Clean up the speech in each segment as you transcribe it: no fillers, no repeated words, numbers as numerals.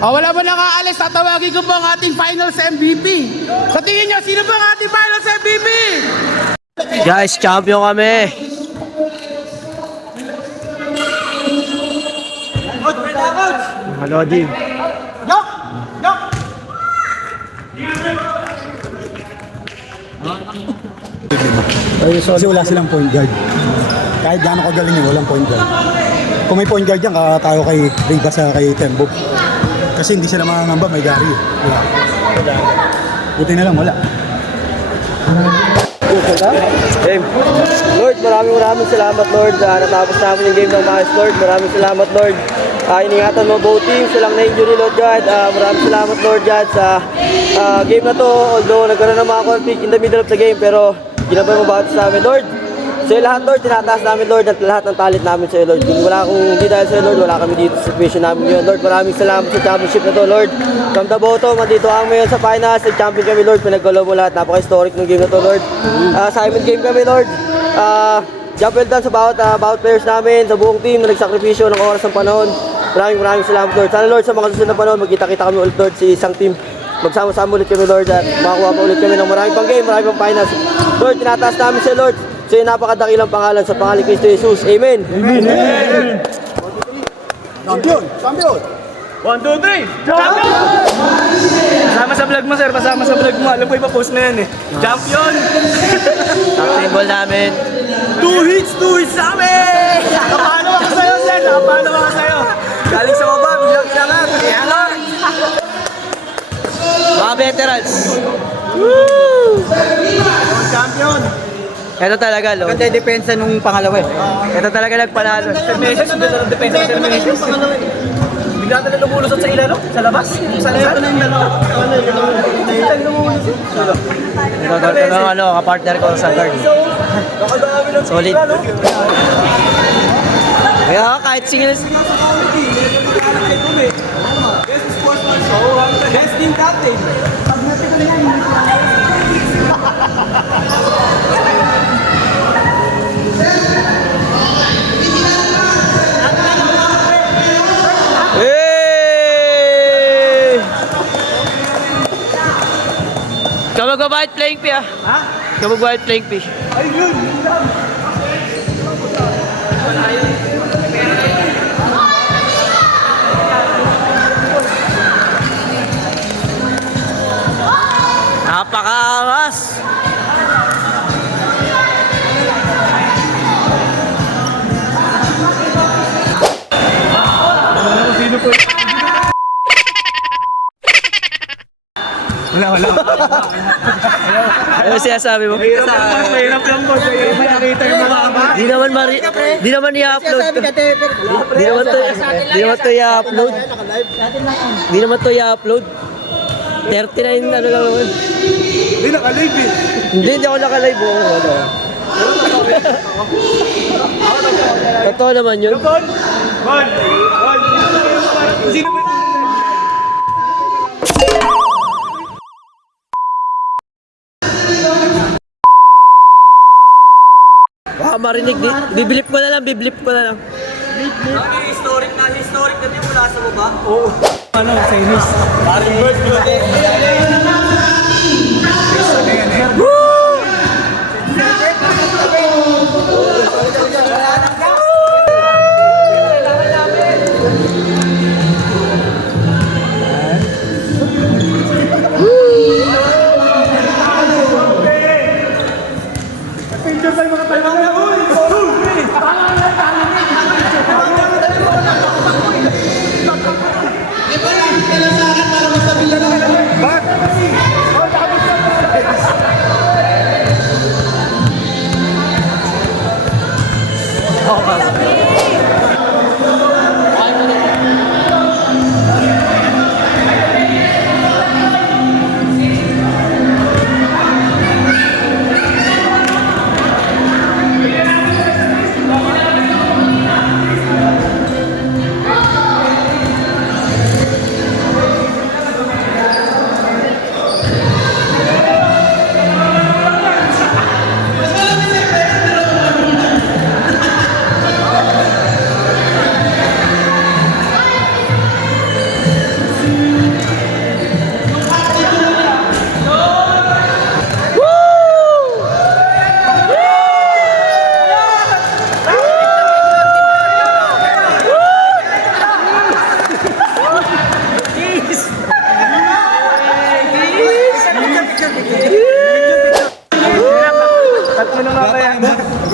Wala ba nakaalis? Tatawagin ko po ang ating finals MVP. Sa tingin nyo, sino ba ang ating finals MVP? Guys, champion kami. Hello, Jim. Kasi wala silang point guard. Kahit gaano kagaling yun, walang point guard. Kung may point guard yan, kakatayo kay Rivas sa kay Tembo. Kasi hindi sila makangamba, may Gary. Wala. Buti na lang, wala. Game. Lord, maraming salamat, Lord. Natapos namin yung game ng maayos, Lord. Maraming salamat, Lord. Iningatan mo both teams, silang na-injury, Lord God. Maraming salamat, Lord God, sa game na to. Although nagkaroon ng mga conflict in the middle of the game, pero ginabay mo bakit sa amin, Lord. Sa'yo lahat, Lord, tinataas namin, Lord, at lahat ng talent namin sa'yo, Lord. Kung hindi dahil sa'yo, Lord, wala kami dito sa situation namin ngayon, Lord. Maraming salamat sa championship na to, Lord. From the bottom, andito kami ngayon sa finals, nag-champion kami, Lord. Pinagalaw mo lahat, napaka-historic ng game na to, Lord. Simon game kami, Lord. Job well done sa bawat players namin, sa buong team na nagsakripisyo ng oras ng panahon. Maraming salamat, Lord. Sana, Lord, sa mga susunod na panahon, magkita-kita kami ulit, Lord, sa isang team. Magsama-sama ulit kami, Lord, at makakuha pa ulit kami ng maraming pang game, maraming pang finals. Lord, tinataas namin siya, Lord. Sa iyo napakadakilang pangalan sa pangalan ni Kristo Jesus. Amen. Amen! Champion! Champion! 1, 2, 3! Champion! Kasama sa vlog mo, sir. Kasama sa vlog mo. Alam ko, ipapost na yan eh. Champion! Symbol namin. 2 hits sa amin! Nakapano ako sa'yo, sir. Nakapano ako sa'yo. Galing sa baba, biglang kinangat. Kaya lang. Mga veterans. Champion! Ito talaga, Lord. Ganda yung depensa nung pangalawa eh. Ito talaga nagpanalo. Sir Meses, ganda ng depensa ng Sir Meses. Bigla na lumulusot sa ilalo, sa labas. Sa labas. Ito na yung dalawa. Ito ang kapartner ko sa guard. Solid. Kaya kahit singil. Best team captain. Ikaw magbabayad playing fee ah. Ha? Ikaw magbabayad playing fee. Ayun! Napakaangas! Wala. Ano sinasabi mo? Mahirap lang boss. May nakita yung mga ama. Di naman i-upload to. Di naman to i-upload. Di naman to i-upload. 39 ano lang naman. Hindi naka-live eh. Hindi ako naka-live. Totoo naman yun. Bon! Sino ba? Baka marinig. Biblip ko na lang. Historic na din mula sa baba. Oo. Ano, Chinese. Paring bird,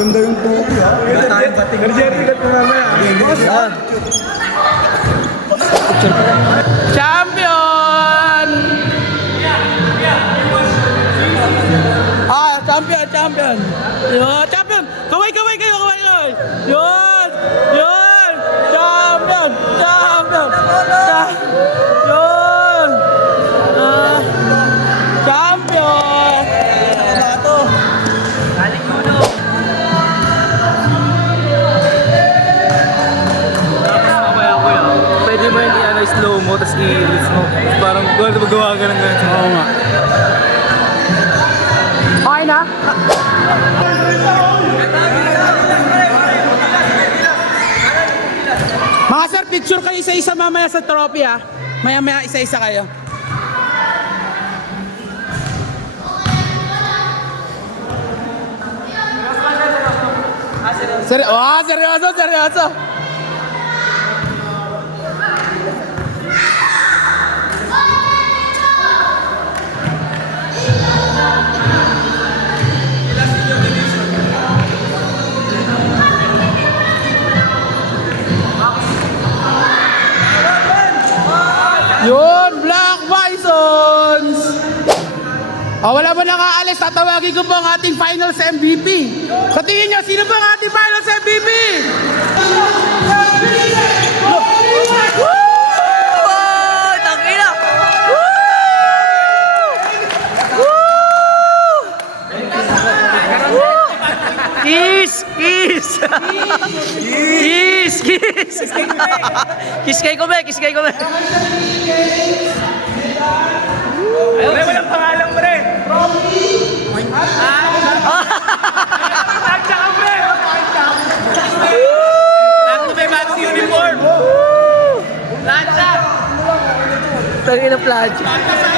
Maganda yung trophy ha. Champion! Champion! Yun, champion! Kaway kayo, kaway! Yun! Champion! Yun! Champion! Mamaya kuya, pwede mo yung slow mo, tapos i-release mo. Parang magawa ka ng ganun. Oo nga. Okay na? Mga sir, picture kayo isa-isa mamaya sa trophy ha. Maya-maya isa-isa kayo. Seryoso. Yun, Black Bisons! Wala ba nakaalis? Tatawagin ko po ang ating finals MVP. Sa tingin nyo, sino ba ang ating finals MVP? Tangina! Kiss! Kiss kay ko be! Pre, walang pangalan pre! Tagsa ka pre! Ako may Max uniform! Lancha! Tangina plancha!